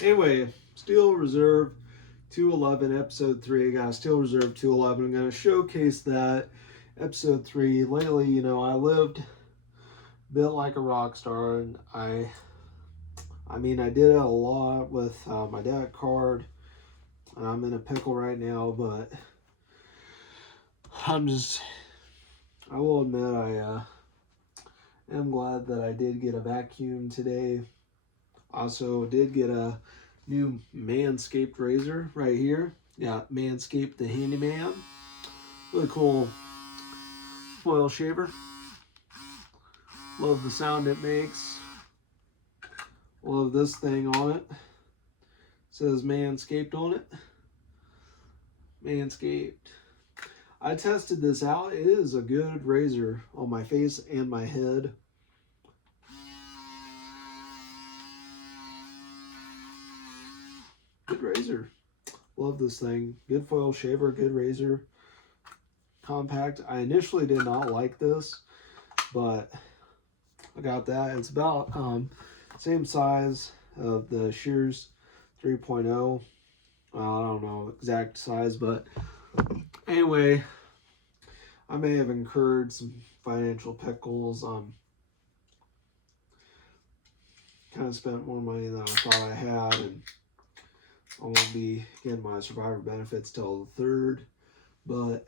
Anyway, Steel Reserve 211, episode 3. I got Steel Reserve 211. I'm going to showcase that episode 3. Lately, I lived built like a rock star, and I did it a lot with my debit card. I'm in a pickle right now, but I will admit I am glad that I did get a vacuum today. Also did get a new Manscaped razor right here. Yeah, Manscaped the Handyman. Really cool foil shaver. Love the sound it makes. Love this thing on it. Says Manscaped on it. Manscaped. I tested this out. It is a good razor on my face and my head. Good razor. Love this thing. Good foil shaver, good razor. Compact. I initially did not like this, but I got that. It's about same size of the Shears 3.0. I don't know exact size, but anyway, I may have incurred some financial pickles. Kind of spent more money than I thought I had, and I won't be getting my survivor benefits till the 3rd, but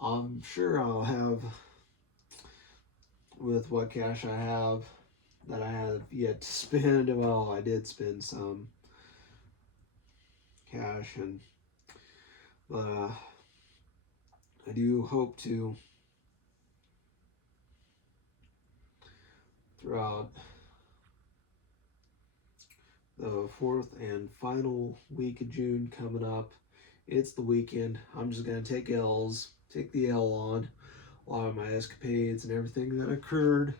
I'm sure I'll have, with what cash I have that I have yet to spend. Well, I did spend some cash, but I do hope to, throughout the 4th and final week of June coming up. It's the weekend. I'm just going to take L's, take the L on a lot of my escapades and everything that occurred.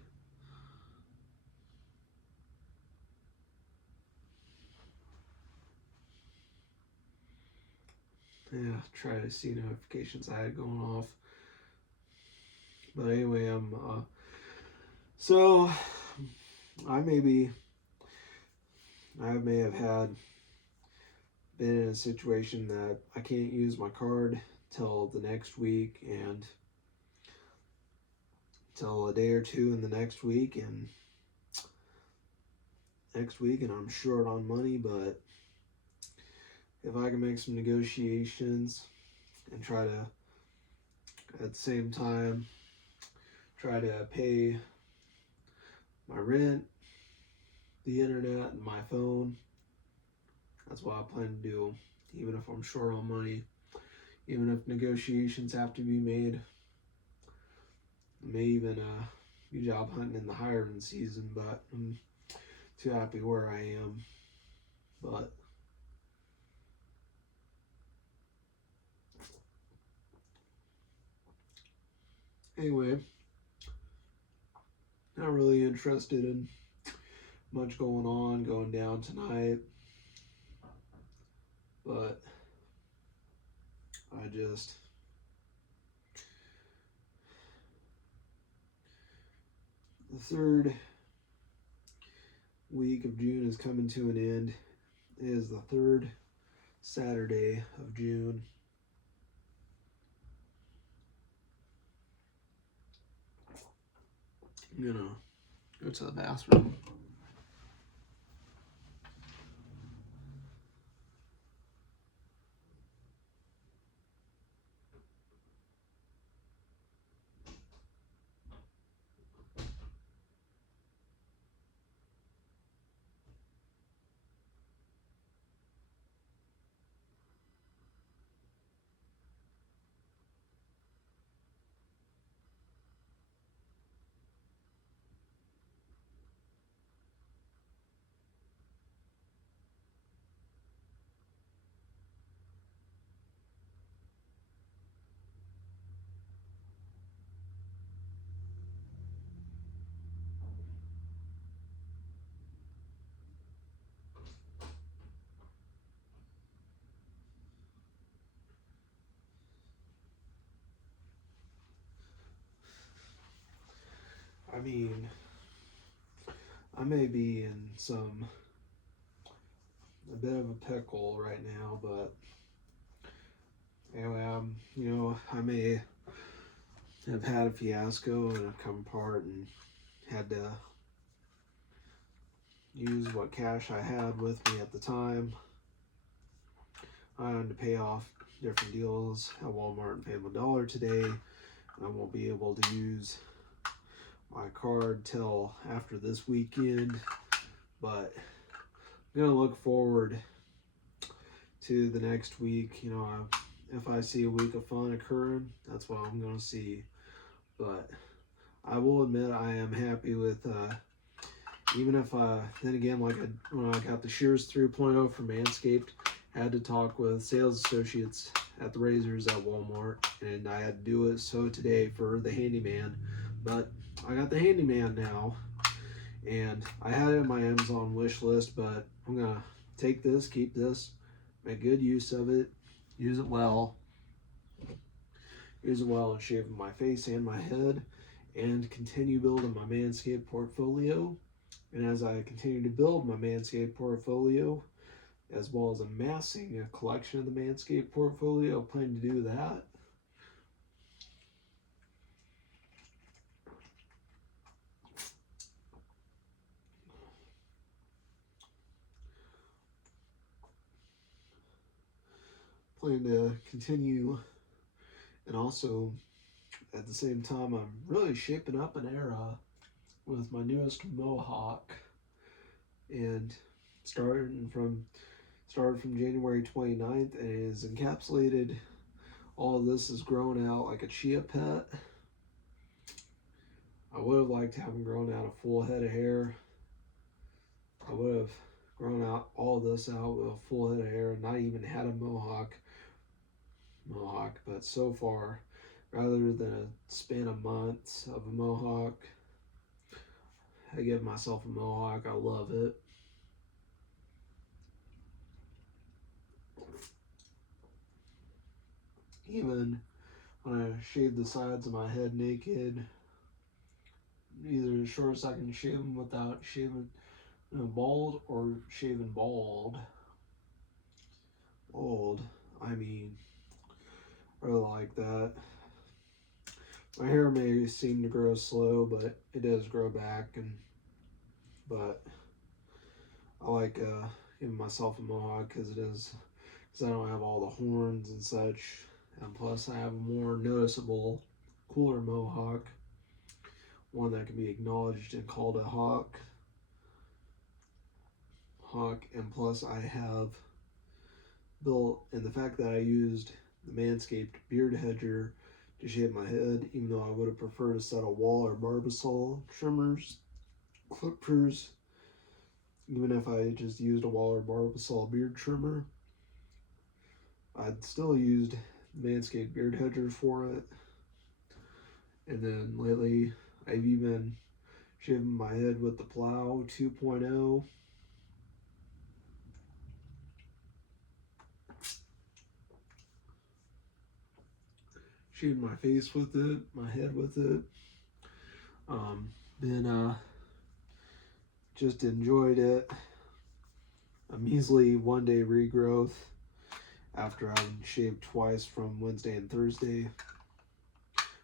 Yeah, try to see notifications I had going off. But anyway, so I may have been in a situation that I can't use my card till the next week, and till a day or two in the next week, and I'm short on money. But if I can make some negotiations and try to, at the same time, try to pay my rent, the internet, and my phone, that's what I plan to do, even if I'm short on money, even if negotiations have to be made. I may even be job hunting in the hiring season, but I'm too happy where I am. But anyway, not really interested in much going down tonight. But the 3rd week of June is coming to an end. It is the 3rd Saturday of June. I'm gonna go to the bathroom. I mean, I may be in some a bit of a pickle right now, but anyway, I may have had a fiasco and have come apart and had to use what cash I had with me at the time. I had to pay off different deals at Walmart and pay them $1 today. I won't be able to use my card till after this weekend, but I'm gonna look forward to the next week. If I see a week of fun occurring, that's what I'm gonna see. But I will admit I am happy with even if then again, like when I got the Shears 3.0 from Manscaped, I had to talk with sales associates at the razors at Walmart, and I had to do it so today for the handyman. But I got the handyman now, and I had it in my Amazon wish list, but I'm gonna take this, keep this, make good use of it, use it well in shaving my face and my head, and continue building my Manscaped portfolio. And as I continue to build my Manscaped portfolio, as well as amassing a collection of the Manscaped portfolio, I plan to do that. Plan to continue, and also at the same time, I'm really shaping up an era with my newest Mohawk, and started from January 29th, and it is encapsulated. All of this is grown out like a chia pet. I would have liked to have him grown out a full head of hair. I would have grown out all this out with a full head of hair and not even had a mohawk. But so far, rather than a span of months of a mohawk, I give myself a mohawk. I love it. Even when I shave the sides of my head naked, either as short as I can shave them without shaving bald, or shaving bald. I mean, I really like that. My hair may seem to grow slow, but it does grow back, but I like giving myself a mohawk because I don't have all the horns and such, and plus I have a more noticeable, cooler mohawk, one that can be acknowledged and called a hawk, and plus I have built, and the fact that I used the Manscaped beard hedger to shave my head, even though I would have preferred a set of Waller Barbasol trimmers, clippers, even if I just used a Waller Barbasol beard trimmer, I'd still used Manscaped beard hedger for it. And then lately, I've even shaven my head with the Plow 2.0. Shaved my face with it, my head with it. Then just enjoyed it. A measly 1-day regrowth after I shaved twice from Wednesday and Thursday.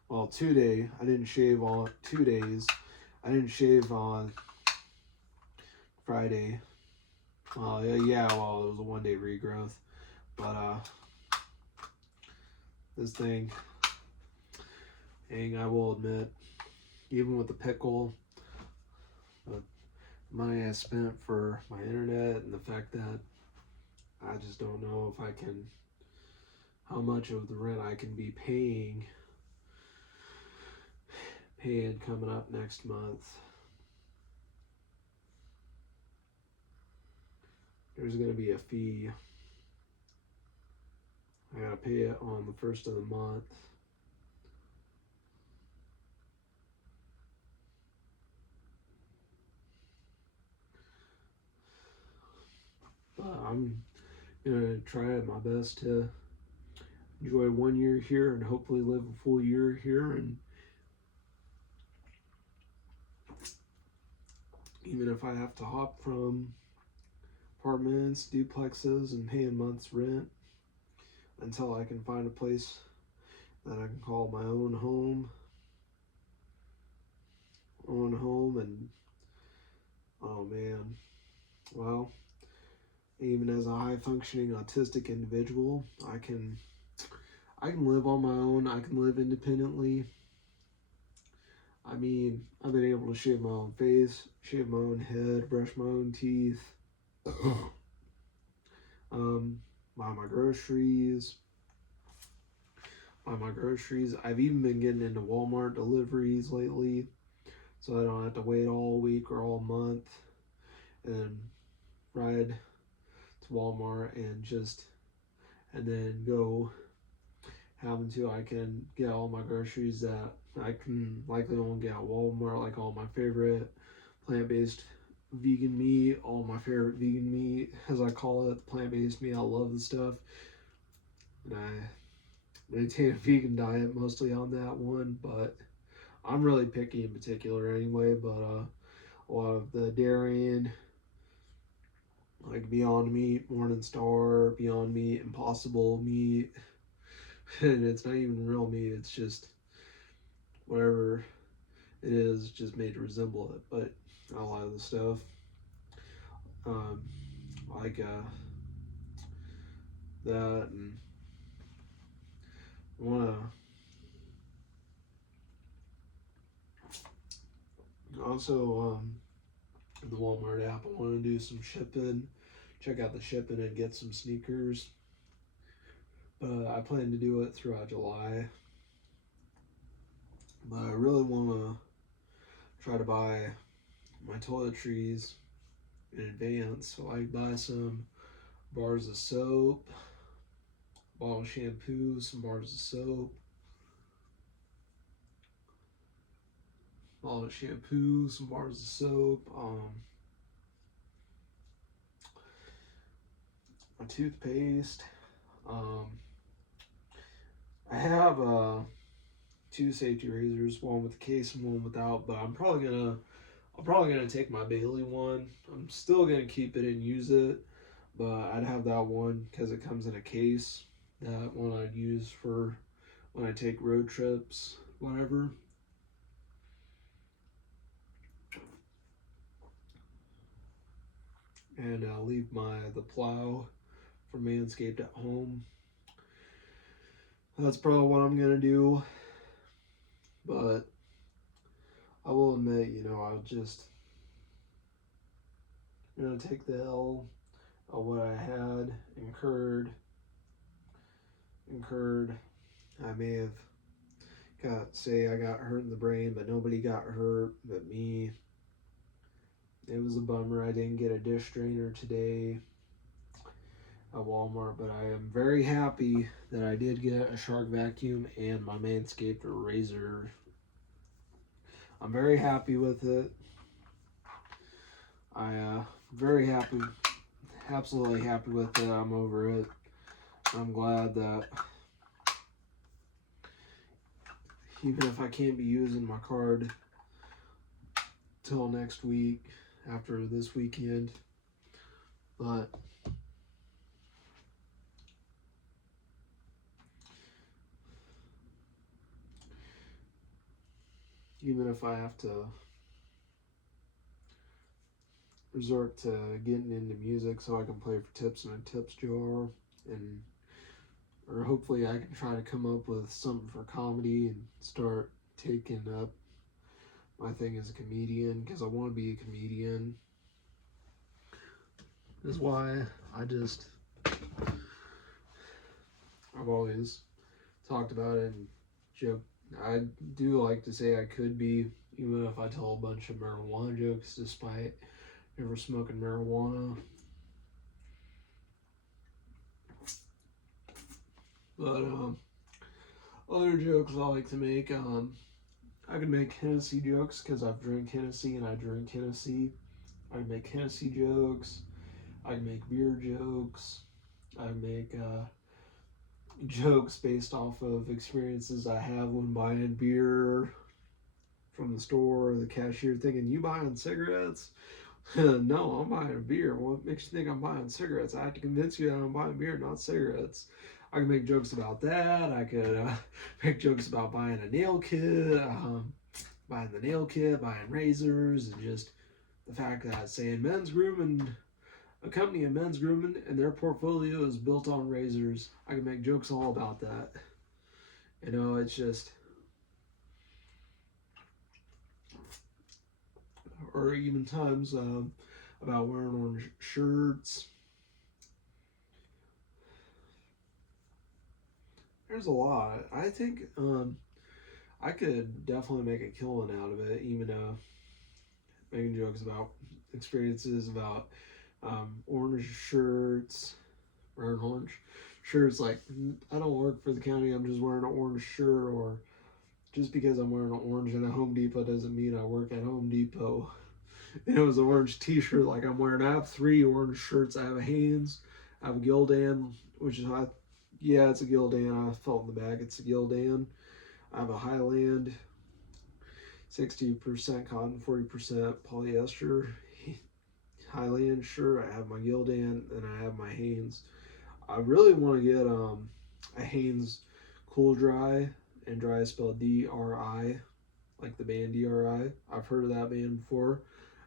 Well, 2 day. I didn't shave on 2 days. I didn't shave on Friday. Well, it was a 1-day regrowth. But this thing, I will admit, even with the pickle, the money I spent for my internet and the fact that I just don't know if I can, how much of the rent I can be paying coming up next month. There's going to be a fee. I got to pay it on the first of the month. But I'm going to try my best to enjoy 1 year here and hopefully live a full year here. And even if I have to hop from apartments, duplexes, and paying month's rent until I can find a place that I can call my own home. And oh man, well, even as a high functioning autistic individual, I can live on my own. I can live independently. I mean, I've been able to shave my own face, shave my own head, brush my own teeth, buy my groceries. I've even been getting into Walmart deliveries lately, so I don't have to wait all week or all month and ride to Walmart and then go. I can get all my groceries that I can likely only get at Walmart, like all my favorite plant-based vegan meat, all my favorite vegan meat, as I call it, plant-based meat. I love the stuff. And I maintain a vegan diet mostly on that one, but I'm really picky in particular anyway. But a lot of the dairy, like Beyond Meat, Morningstar, Beyond Meat, Impossible Meat, and it's not even real meat, it's just whatever it is, just made to resemble it. But a lot of the stuff, like that, and I want to also, the Walmart app, I want to do some shipping, check out the shipping and get some sneakers. But I plan to do it throughout July. But I really want to try to buy my toiletries in advance. So I buy some bars of soap, bottle of shampoo, some bars of soap, bottle of shampoo, some bars of soap, my toothpaste. I have two safety razors, one with a case and one without, but I'm probably gonna take my Bailey one. I'm still gonna keep it and use it, but I'd have that one because it comes in a case. That one I'd use for when I take road trips, whatever. And I'll leave the plow for Manscaped at home. That's probably what I'm gonna do. But I will admit, I'm gonna take the L of what I had incurred. I may have I got hurt in the brain, but nobody got hurt but me. It was a bummer I didn't get a dish drainer today at Walmart, but I am very happy that I did get a Shark vacuum and my Manscaped razor. I'm very happy with it. Very happy, absolutely happy with it. I'm over it. I'm glad that even if I can't be using my card till next week, after this weekend, but even if I have to resort to getting into music so I can play for tips in a tips jar, or hopefully I can try to come up with something for comedy and start taking up my thing as a comedian, because I want to be a comedian. That's why I've always talked about it and joked. I do like to say I could be, even if I tell a bunch of marijuana jokes despite never smoking marijuana. But other jokes I like to make, I can make Hennessy jokes because I've drank Hennessy and I drink Hennessy. I can make Hennessy jokes. I can make beer jokes. I make jokes based off of experiences I have when buying beer from the store, or the cashier thinking, "You buying cigarettes?" No, I'm buying a beer. What makes you think I'm buying cigarettes? I have to convince you that I'm buying beer, not cigarettes. I can make jokes about that. I could make jokes about buying a nail kit, buying the nail kit, buying razors, and just the fact that saying men's grooming, a company of men's grooming, and their portfolio is built on razors. I can make jokes all about that. You know, it's just, or even times about wearing orange shirts. There's a lot. I think I could definitely make a killing out of it, even making jokes about experiences about orange shirts, wearing orange shirts. Like, I don't work for the county, I'm just wearing an orange shirt, or just because I'm wearing an orange at a Home Depot doesn't mean I work at Home Depot. It was an orange t-shirt like I'm wearing. I have 3 orange shirts. I have a Hanes, I have a Gildan, which is yeah, it's a Gildan. I felt in the back. It's a Gildan. I have a Highland, 60% cotton, 40% polyester Highland shirt. I have my Gildan, and I have my Hanes. I really want to get a Hanes Cool Dry, and dry is spelled D-R-I, like the band DRI. I've heard of that band before.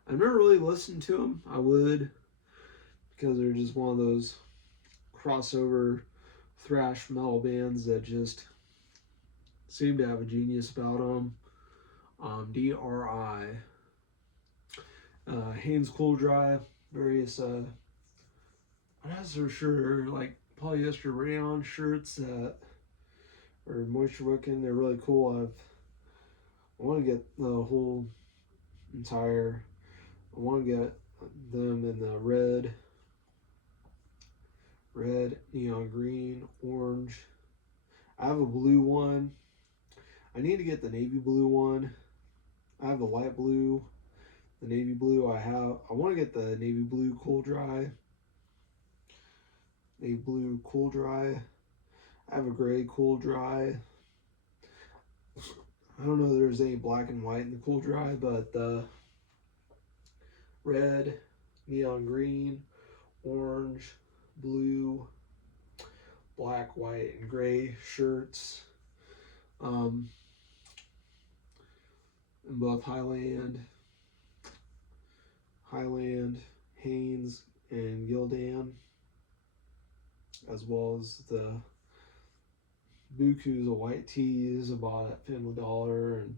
I've never really listened to them. I would, because they're just one of those crossover thrash metal bands that just seem to have a genius about them. DRI. Hanes Cool Dry, various, I'm not so sure, like polyester rayon shirts that are moisture wicking. They're really cool. I want to get the whole entire, I want to get them in the red, neon green, orange. I have a blue one. I need to get the navy blue one. I have the light blue, the navy blue. I want to get the navy blue Cool Dry. Navy blue Cool Dry. I have a gray Cool Dry. I don't know if there's any black and white in the Cool Dry, but the red, neon green, orange, blue, black, white, and gray shirts. In both Highland, Hanes, and Gildan, as well as the Bukus of white tees I bought at Family Dollar, and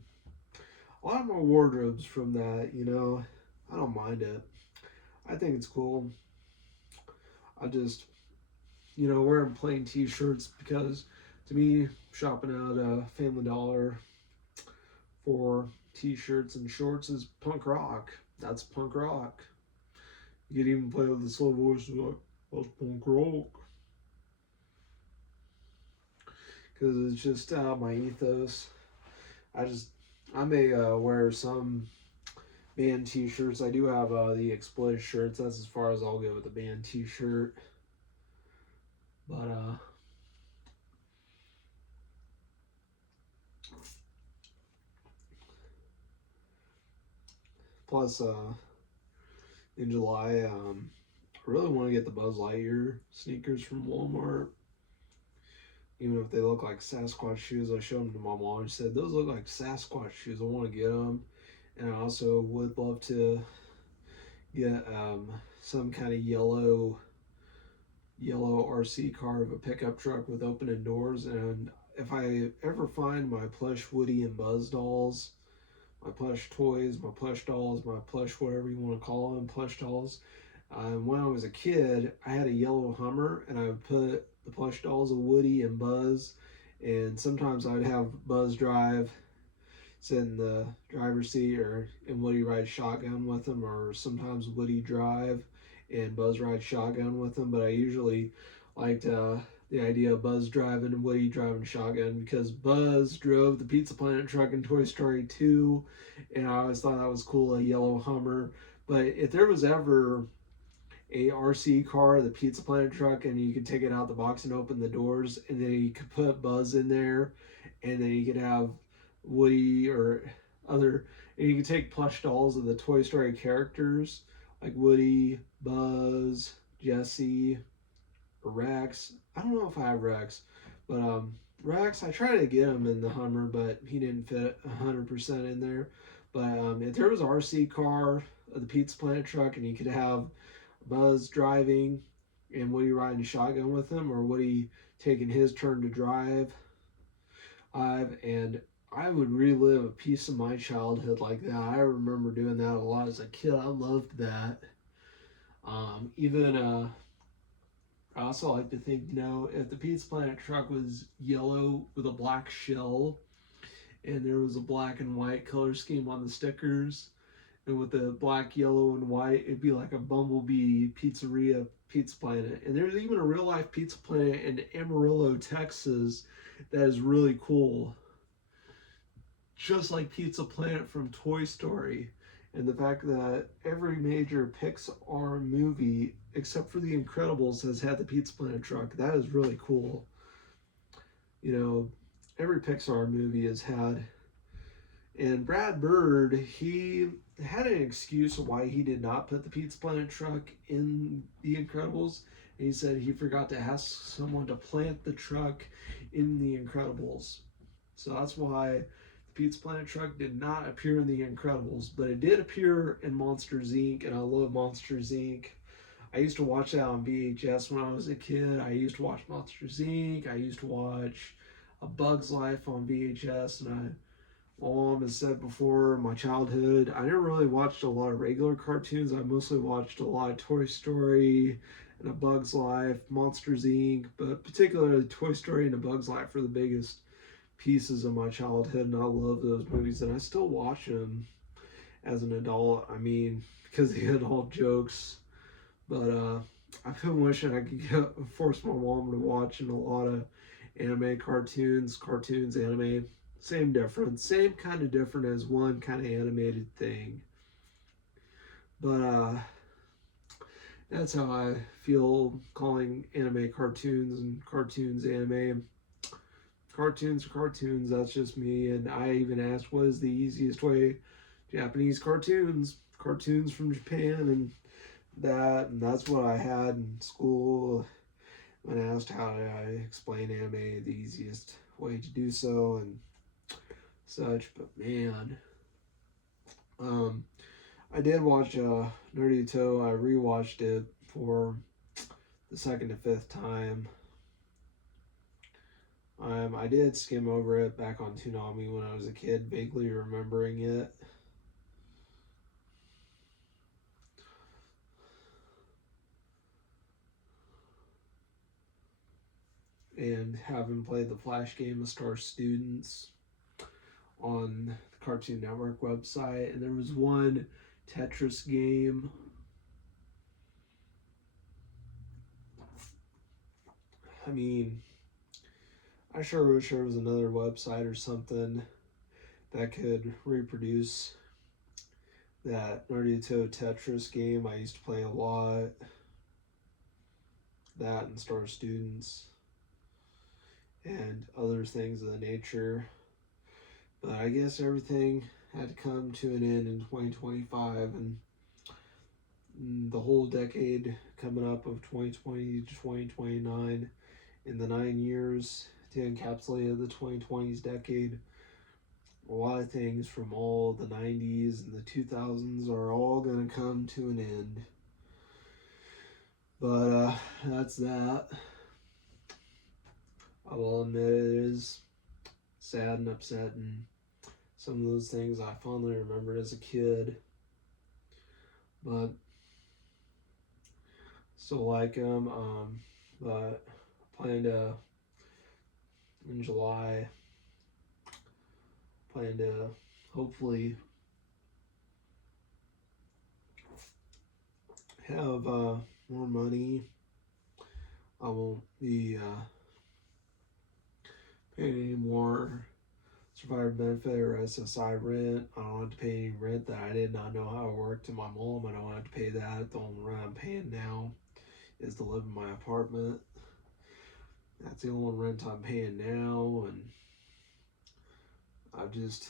a lot of my wardrobes from that. I don't mind it. I think it's cool. I just, wearing plain t-shirts, because to me, shopping at Family Dollar for t-shirts and shorts is punk rock. That's punk rock. You could even play with the slow voice like, that's punk rock. Because it's just my ethos. I may wear some band t-shirts. I do have the Exploited shirts. That's as far as I'll go with the band t-shirt. But plus in July, I really want to get the Buzz Lightyear sneakers from Walmart. Even if they look like Sasquatch shoes, I showed them to my mom and said, those look like Sasquatch shoes. I want to get them. And I also would love to get some kind of yellow RC car of a pickup truck with opening doors. And if I ever find my plush Woody and Buzz dolls, my plush toys, my plush dolls, my plush whatever you want to call them, plush dolls. When I was a kid, I had a yellow Hummer, and I would put the plush dolls of Woody and Buzz, and sometimes I'd have Buzz drive, sit in the driver's seat, and Woody ride shotgun with them, or sometimes Woody drive and Buzz ride shotgun with them. But I usually liked the idea of Buzz driving and Woody driving shotgun, because Buzz drove the Pizza Planet truck in Toy Story 2, and I always thought that was cool, a yellow Hummer. But if there was ever a RC car, the Pizza Planet truck, and you could take it out the box and open the doors, and then you could put Buzz in there, and then you could have Woody or other, and you could take plush dolls of the Toy Story characters, like Woody, Buzz, Jesse, Rex. I don't know if I have Rex, but Rex, I tried to get him in the Hummer, but he didn't fit 100% in there. But if there was an RC car, the Pizza Planet truck, and you could have Buzz driving and Woody riding shotgun with him, or Woody taking his turn to drive, and I would relive a piece of my childhood like that. I remember doing that a lot as a kid. I loved that. Even I also like to think, if the Pizza Planet truck was yellow with a black shell and there was a black and white color scheme on the stickers, and with the black, yellow, and white, it'd be like a Bumblebee Pizzeria Pizza Planet. And there's even a real life Pizza Planet in Amarillo, Texas, that is really cool. Just like Pizza Planet from Toy Story. And the fact that every major Pixar movie, except for The Incredibles, has had the Pizza Planet truck. That is really cool. Every Pixar movie has had. And Brad Bird, he had an excuse of why he did not put the Pizza Planet truck in The Incredibles. And he said he forgot to ask someone to plant the truck in The Incredibles. So that's why the Pizza Planet truck did not appear in The Incredibles, but it did appear in Monsters Inc., and I love Monsters Inc. I used to watch that on VHS when I was a kid. I used to watch Monsters Inc. I used to watch A Bug's Life on VHS, and my mom has said before, in my childhood, I never really watched a lot of regular cartoons. I mostly watched a lot of Toy Story and A Bug's Life, Monsters Inc., but particularly Toy Story and A Bug's Life are the biggest pieces of my childhood, and I love those movies, and I still watch them as an adult. I mean, because the adult jokes, but I've been wishing I could force my mom to watch a lot of anime cartoons, anime. Same difference, same kind of different as one kind of animated thing. But that's how I feel calling anime cartoons and cartoons anime. Cartoons are cartoons, that's just me. And I even asked what is the easiest way. Japanese cartoons, cartoons from Japan, and that's what I had in school when asked how I explain anime, the easiest way to do so and such. But man, I did watch Nerdy Toe. I rewatched it for the second to fifth time. I did skim over it back on Toonami when I was a kid, vaguely remembering it. And having played the Flash game of Star Students on the Cartoon Network website, and there was one Tetris game. I mean, I sure wish there was another website or something that could reproduce that Naruto Tetris game. I used to play a lot. That and Star Students and other things of the nature. But I guess everything had to come to an end in 2025, and the whole decade coming up of 2020 to 2029, in the 9 years to encapsulate the 2020s decade, a lot of things from all the 90s and the 2000s are all going to come to an end. But that's that. I will admit it is sad and upsetting. Some of those things I fondly remembered as a kid. But still like them. But I plan to, in July, hopefully have more money. I won't be paying any more survivor benefit or SSI rent. I don't have to pay any rent that I did not know how it worked to my mom. I don't have to pay that. The only rent I'm paying now is to live in my apartment. That's the only rent I'm paying now, and I just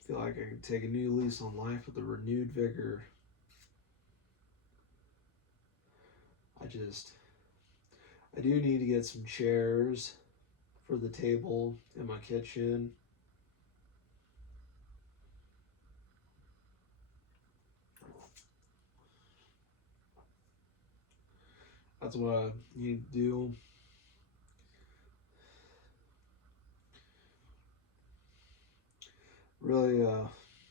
feel like I can take a new lease on life with a renewed vigor. I do need to get some chairs for the table in my kitchen. That's what I need to do. Really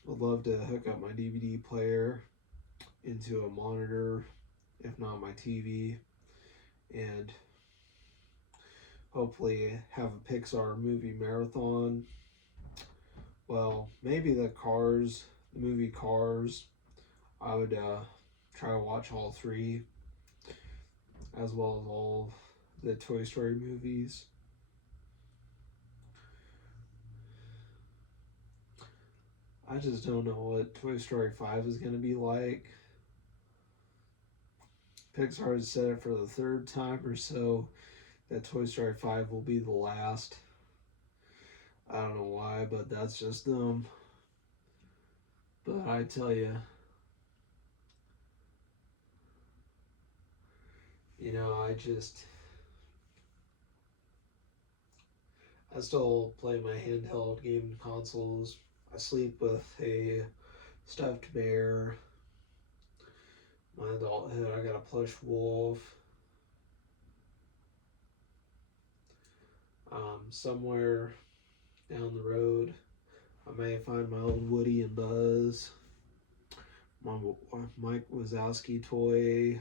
would love to hook up my DVD player into a monitor, if not my TV, and hopefully have a Pixar movie marathon. Well, maybe the movie Cars, I would try to watch all three, as well as all the Toy Story movies. I just don't know what Toy Story 5 is going to be like. Pixar has said it for the third time or so that Toy Story 5 will be the last. I don't know why, but that's just them. But I tell you, I still play my handheld gaming consoles. I sleep with a stuffed bear. My adulthood, I got a plush wolf. Somewhere down the road, I may find my old Woody and Buzz, my Mike Wazowski toy,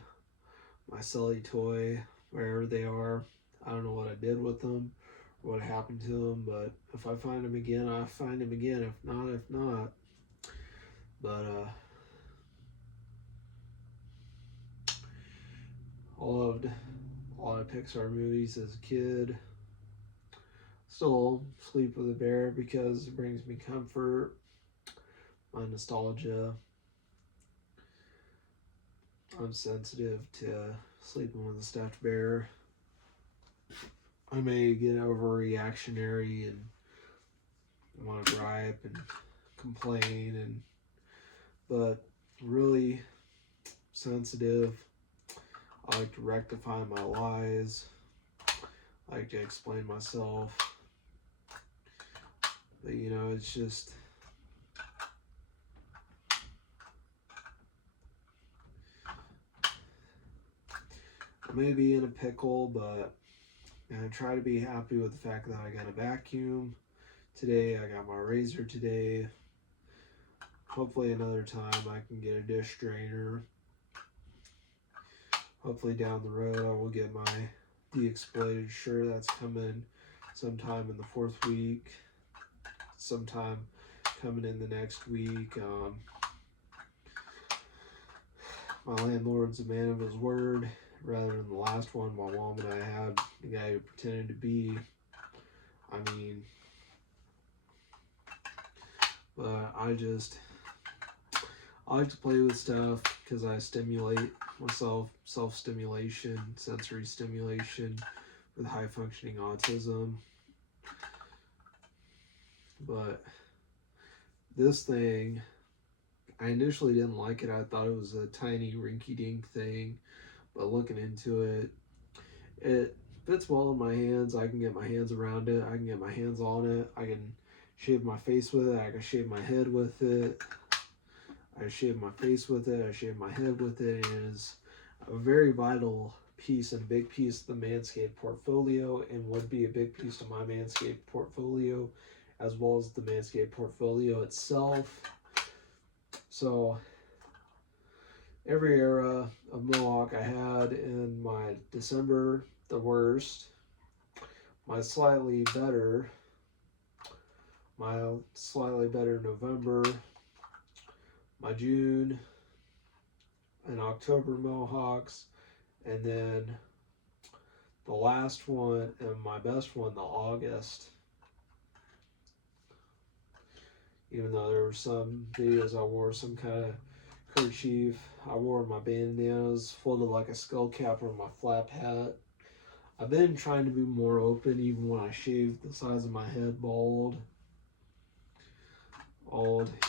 my Sully toy, wherever they are. I don't know what I did with them, or what happened to them, but if I find them again, I find them again. If not. But I loved a lot of Pixar movies as a kid. Still sleep with a bear because it brings me comfort, my nostalgia. I'm sensitive to sleeping with a stuffed bear. I may get overreactionary and want to gripe and complain, but really sensitive. I like to rectify my lies. I like to explain myself. But it's just I may be in a pickle, but I try to be happy with the fact that I got a vacuum today. I got my razor today. Hopefully another time I can get a dish drainer. Hopefully down the road I will get my de-exploited shirt. That's coming sometime in the 4th week. Sometime coming in the next week. My landlord's a man of his word. Rather than the last one, my mom and I had the guy who pretended to be. But I like to play with stuff because I stimulate myself, self-stimulation, sensory stimulation with high-functioning autism. But this thing, I initially didn't like it. I thought it was a tiny rinky-dink thing, but looking into it, it fits well in my hands. I can get my hands around it. I can get my hands on it. I can shave my face with it. I can shave my head with it. I shave my face with it. I shave my head with it. It is a very vital piece and a big piece of the Manscaped portfolio, and would be a big piece of my Manscaped portfolio, as well as the Manscaped portfolio itself. So every era of Mohawk I had in my December, the worst, my slightly better November, my June and October Mohawks, and then the last one and my best one, the August. Even though there were some videos I wore some kind of kerchief, I wore my bandanas folded like a skull cap on my flap hat. I've been trying to be more open even when I shaved the sides of my head bald,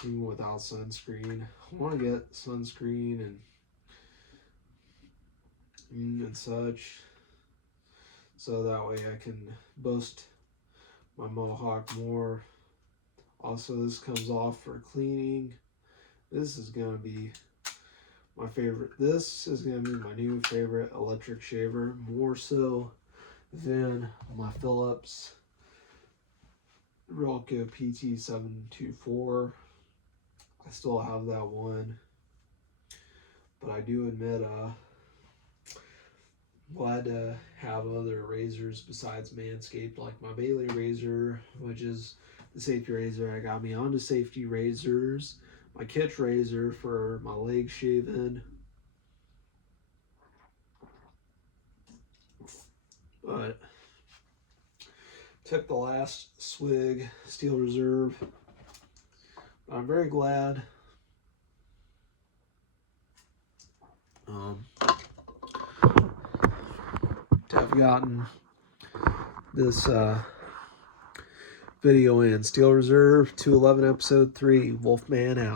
even without sunscreen. I want to get sunscreen and and such. So that way I can boast my Mohawk more. Also, this comes off for cleaning. This is going to be my favorite. This is going to be my new favorite electric shaver, more so than my Philips Relco PT724. I still have that one, but I do admit glad to have other razors besides Manscaped, like my Bailey razor, which is the safety razor that got me onto safety razors, my Kitsch razor for my leg shaving. But took the last swig, Steel Reserve. But I'm very glad to have gotten this video in. Steel Reserve 211 episode 3, Wolfman out.